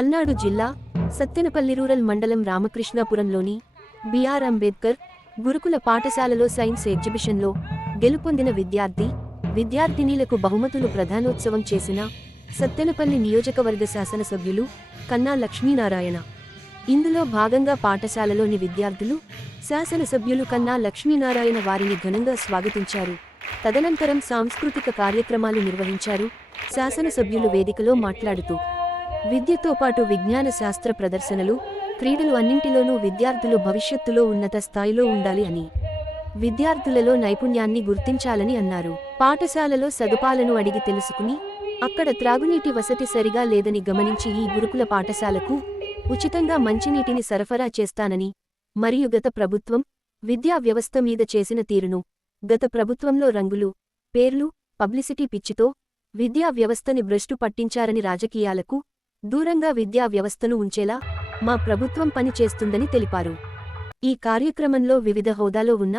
పల్నాడు జిల్లా సత్తెనపల్లి రూరల్ మండలం రామకృష్ణాపురంలోని బిఆర్ అంబేద్కర్ గురుకుల పాఠశాలలో సైన్స్ ఎగ్జిబిషన్లో గెలుపొందిన విద్యార్థి విద్యార్థినీలకు బహుమతులు ప్రధానోత్సవం చేసిన సత్తెనపల్లి నియోజకవర్గ శాసనసభ్యులు కన్నా లక్ష్మీనారాయణ. ఇందులో భాగంగా పాఠశాలలోని విద్యార్థులు శాసనసభ్యులు కన్నా లక్ష్మీనారాయణ వారిని ఘనంగా స్వాగతించారు. తదనంతరం సాంస్కృతిక కార్యక్రమాలు నిర్వహించారు శాసనసభ్యులు వేదికలో మాట్లాడుతూ విద్యతో పాటు విజ్ఞాన శాస్త్ర ప్రదర్శనలు క్రీడలు అన్నింటిలోనూ విద్యార్థులు భవిష్యత్తులో ఉన్నత స్థాయిలో ఉండాలి అని. విద్యార్థులలో నైపుణ్యాన్ని గుర్తించాలని అన్నారు. పాఠశాలలో సదుపాలను అడిగి తెలుసుకుని అక్కడ త్రాగునీటి వసతి సరిగా లేదని గమనించి ఈ గురుకుల పాఠశాలకు ఉచితంగా మంచినీటిని సరఫరా చేస్తానని మరియు గత ప్రభుత్వం విద్యా వ్యవస్థ మీద చేసిన తీరును గత ప్రభుత్వంలో రంగులు పేర్లు పబ్లిసిటీ పిచ్చితో విద్యా వ్యవస్థని భ్రష్టు పట్టించారని రాజకీయాలకు దూరంగా విద్యా వ్యవస్థను ఉంచేలా మా ప్రభుత్వం పని చేస్తుందని తెలిపారు. ఈ కార్యక్రమంలో వివిధ హోదాలో ఉన్న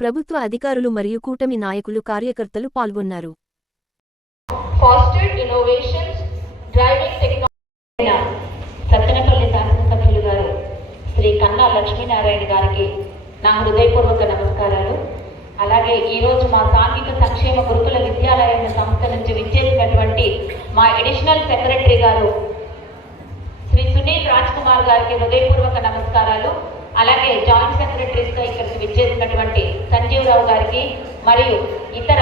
ప్రభుత్వ అధికారులు మరియు కూటమి నాయకులు కార్యకర్తలు పాల్గొన్నారు. సత్తెనపల్లి శాసనసభ్యులు గారు శ్రీ కన్నా లక్ష్మీనారాయణ గారికి నా హృదయపూర్వక నమస్కారాలు. అలాగే ఈరోజు మా సాంఘిక సంక్షేమ గురుకుల విద్యాలయం సంస్థ నుంచి విచ్చేసినటువంటి మా అడిషనల్ సెక్రటరీ గారు సునీల్ రాజ్ కుమార్ గారికి హృదయపూర్వక నమస్కారాలు. అలాగే జాయింట్ సెక్రటరీస్గా ఇక్కడికి విచ్చేసినటువంటి సంజీవ్ రావు గారికి మరియు ఇతర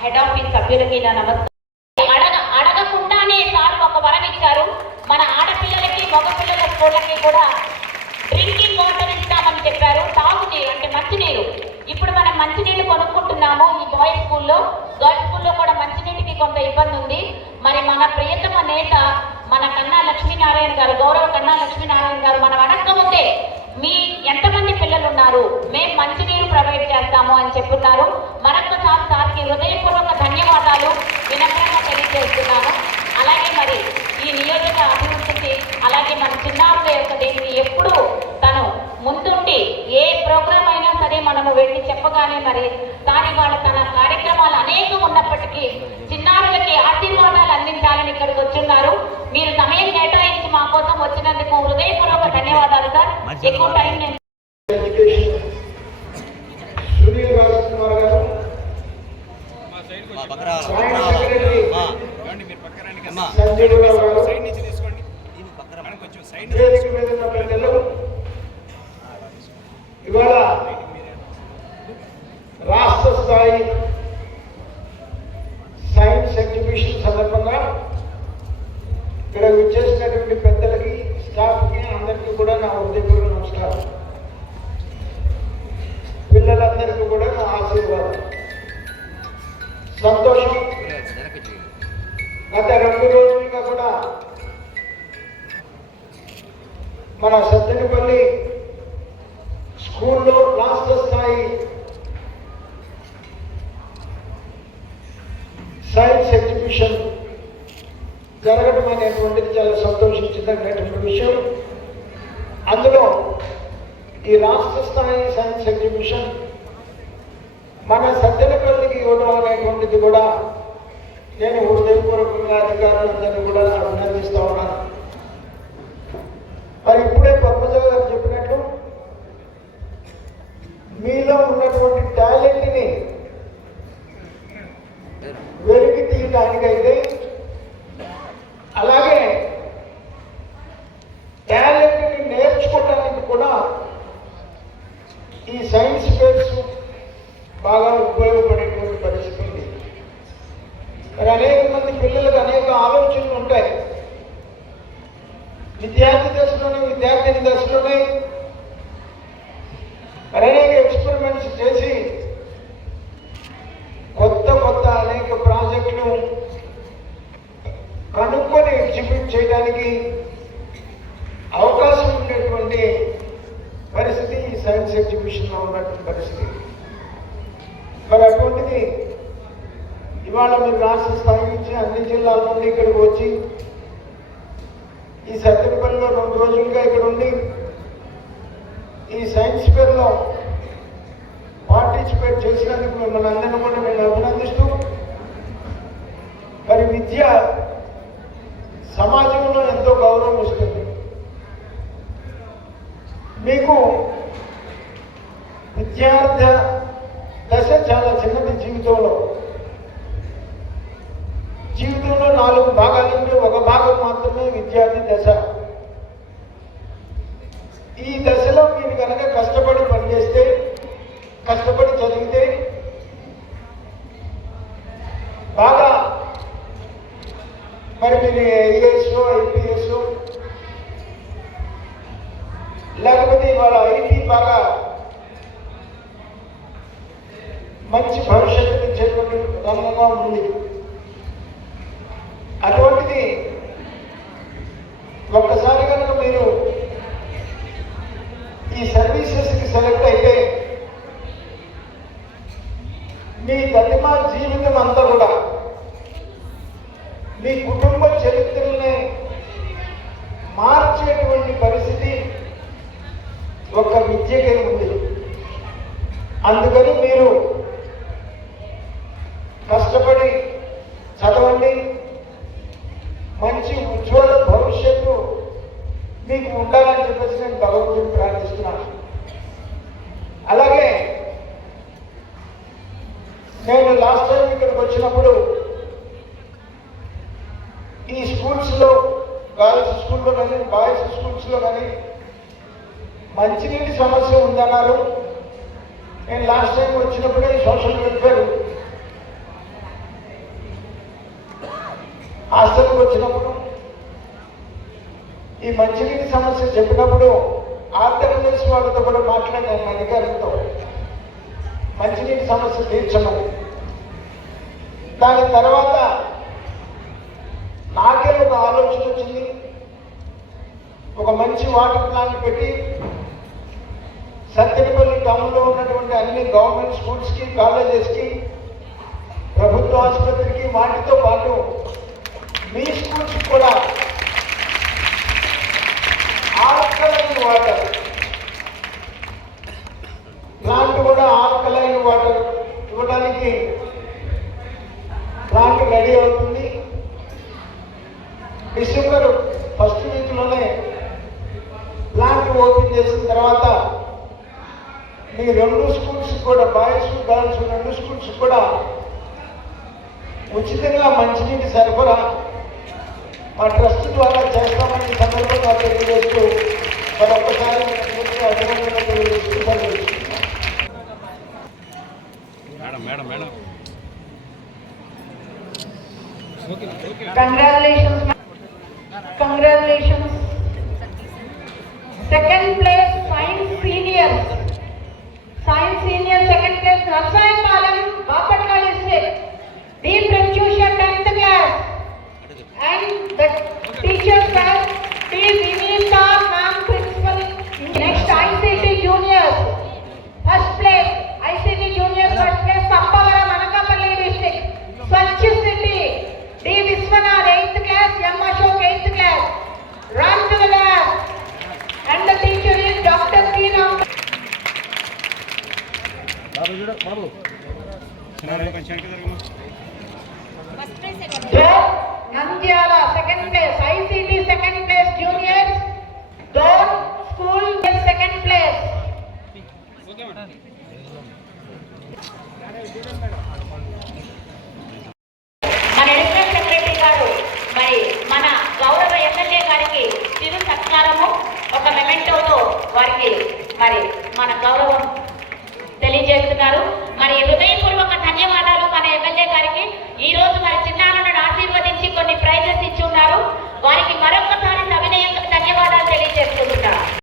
హెడ్ ఆఫీస్ సభ్యులకి నా నమస్కారం. అడగ అడగకుండానే సార్ ఒక వరం ఇచ్చారు. మన ఆడపిల్లలకి మగపిల్లల స్కూళ్ళకి కూడా డ్రింకింగ్ వాటర్ ఇస్తామని చెప్పారు. తాగునీరు అంటే మంచినీరు. ఇప్పుడు మనం మంచినీళ్ళు కొనుక్కుంటున్నాము ఈ బాయ్స్ స్కూల్లో. గర్ల్స్ స్కూల్లో కూడా మంచినీటికి కొంత ఇబ్బంది ఉంది మరి మన ప్రియతమ నేత మన కన్నా లక్ష్మీనారాయణ గారు గౌరవ కన్నా లక్ష్మీనారాయణ గారు మనం అడగకముందే మీ ఎంతమంది పిల్లలు ఉన్నారు మేము మంచినీరు ప్రొవైడ్ చేస్తాము అని చెప్పున్నారు. మరొకసారి సార్కి హృదయపూర్వక ధన్యవాదాలు వినమ్రంగా తెలియజేస్తున్నాను. అలాగే మరి ఈ నియోజక అభివృద్ధికి అలాగే మన చిన్నారుల యొక్క దీనికి ఎప్పుడు తను ముందుండి ఏ ప్రోగ్రాం అయినా సరే మనము వెళ్ళి చెప్పగానే మరి దాని వాళ్ళ తన కార్యక్రమాలు అనేకం ఉన్నప్పటికీ చిన్నారులకి ఆశీర్వాదాలు అందించాలని ఇక్కడికి వచ్చున్నారు మీరు సమయం కేటాయించి మా కోసం వచ్చినందుకు హృదయపూర్వక ధన్యవాదాలు సార్. ఎక్కువ టైం నేను ఇవాళ రాష్ట్ర స్థాయి సైన్స్ ఎగ్జిబిషన్ సందర్భంగా ఇక్కడ వచ్చేసినటువంటి పెద్దలకి స్టాఫ్కి అందరికీ కూడా నా ఉద్యోగులు నమస్కారం. పిల్లలందరికీ కూడా నా ఆశీర్వాదం. సంతోషం. గత రెండు రోజులుగా కూడా మన సత్తెనపల్లి స్కూల్లో రాష్ట్ర స్థాయి సైన్స్ ఎగ్జిబిషన్ జరగడం అనేటువంటిది చాలా సంతోషించదగినటువంటి విషయం. అందులో ఈ రాష్ట్ర స్థాయి సైన్స్ ఎగ్జిబిషన్ మన సజ్జనపల్లికి ఇవ్వడం అనేటువంటిది కూడా నేను హృదయపూర్వకంగా అధికారులందరినీ కూడా అభినందిస్తూ ఉన్నాను. మరి ఇప్పుడే పద్మజ గారు చెప్పినట్లు మీలో ఉన్నటువంటి టాలెంట్ని వెలికి తీయడానికైతే అలాగే టాలెంట్ని నేర్చుకోవడానికి కూడా ఈ సైన్స్ ఫేర్స్ బాగా ఉపయోగపడేటువంటి పరిస్థితి ఉంది మరి అనేక మంది పిల్లలకు అనేక ఆలోచనలు ఉంటాయి విద్యార్థి దశలోనే విద్యార్థిని దశలోనే. అనేక ఎక్స్పెరిమెంట్స్ చేసి కొత్త కొత్త అనేక ప్రాజెక్టులు కనుక్కొని ఎగ్జిక్యూట్ చేయడానికి అవకాశం ఉండేటువంటి పరిస్థితి ఈ సైన్స్ ఎగ్జిబిషన్లో ఉన్నటువంటి పరిస్థితి. మరి అటువంటిది ఇవాళ మీరు రాష్ట్ర స్థాయి నుంచి అన్ని జిల్లాల నుండి ఇక్కడికి వచ్చి ఈ సత్యనపల్లిలో రెండు రోజులుగా ఇక్కడ ఉండి ఈ సైన్స్ ఫేర్లో పార్టిసిపేట్ చేసినందుకు మిమ్మల్ని అందరినీ కూడా నేను అభినందిస్తూ మరి విద్య సమాజంలో ఎంతో గౌరవం ఇస్తుంది. మీకు విద్యార్థి దశ చాలా చిన్నది జీవితంలో నాలుగు భాగాలు ఉంటే ఒక భాగం మాత్రమే విద్యార్థి దశ ఈ దశలో మీరు కనుక కష్టపడి పనిచేస్తే కష్టపడి చదివితే బాగా మరి మీరు ఐఏఎస్ ఐపీఎస్ లేకపోతే ఇవాళ ఐటీ బాగా మంచి భవిష్యత్తు ఇచ్చేటువంటి రంగంగా ఉంది. అటువంటి ఒక్కసారి కనుక మీరు ఈ సర్వీసెస్కి సెలెక్ట్ అయితే మీ గతిమా జీవితం అంతా కూడా మీ కుటుంబ చరిత్రల్ని మార్చేటువంటి పరిస్థితి ఒక విద్యకే ఉంది. అందుకని మీరు కష్టపడి చదవండి. మంచి ఉజ్వల భవిష్యత్తు మీకు ఉండాలని చెప్పేసి నేను భగవంతుని ప్రార్థిస్తున్నాను. అలాగే నేను లాస్ట్ టైం ఇక్కడికి వచ్చినప్పుడు ఈ స్కూల్స్లో గర్ల్స్ స్కూల్లో కానీ బాయ్స్ కానీ మంచినీటి సమస్య ఉందన్నారు. నేను లాస్ట్ టైం వచ్చినప్పుడే సోషల్ వెల్ఫేర్ హాస్టల్కి వచ్చినప్పుడు ఈ మంచినీటి సమస్య చెప్పినప్పుడు ఆంధ్రప్రదేశ్ వాళ్ళతో కూడా మాట్లాడాను అధికారులతో. మంచినీటి సమస్య తీర్చమని దాని తర్వాత నాకే ఒక ఆలోచన వచ్చింది. ఒక మంచి వాటర్ ప్లాంట్ పెట్టి సత్తెనపల్లి టౌన్లో ఉన్నటువంటి అన్ని గవర్నమెంట్ స్కూల్స్కి కాలేజెస్కి ప్రభుత్వ ఆసుపత్రికి వాటితో పాటు మీ స్కూల్స్ కూడా ఆల్కలైన్ వాటర్ ప్లాంట్ కూడా ఆల్కలైన్ వాటర్ ఇవ్వడానికి ప్లాంట్ రెడీ అవుతుంది డిసెంబర్ ఫస్ట్ వీక్లోనే ప్లాంట్ ఓపెన్ చేసిన తర్వాత మీ రెండు స్కూల్స్ కూడా బాయ్స్ గర్ల్స్ రెండు స్కూల్స్ కూడా ఉచితంగా మంచినీటి సరఫరా మా ట్రస్ట్ ద్వారా చేస్తామని సందర్భంగా తెలియజేస్తూ మరొకసారి ప్రోత్సహించాలని బాపట్ల డిస్ట్రిక్ట్ డీ ప్రత్యూష వారికి చిరు సత్కారము ఒక మెమెంటోతో వారికి మరి మన గౌరవం తెలియజేస్తున్నారు. మరి హృదయపూర్వక ధన్యవాదాలు మన ఎమ్మెల్యే గారికి. ఈ రోజు మరి చిన్నారులను ఆశీర్వదించి కొన్ని ప్రైజెస్ ఇచ్చి ఉన్నారు. వారికి మరొకసారి అభినయంతో ధన్యవాదాలు తెలియజేస్తున్నారు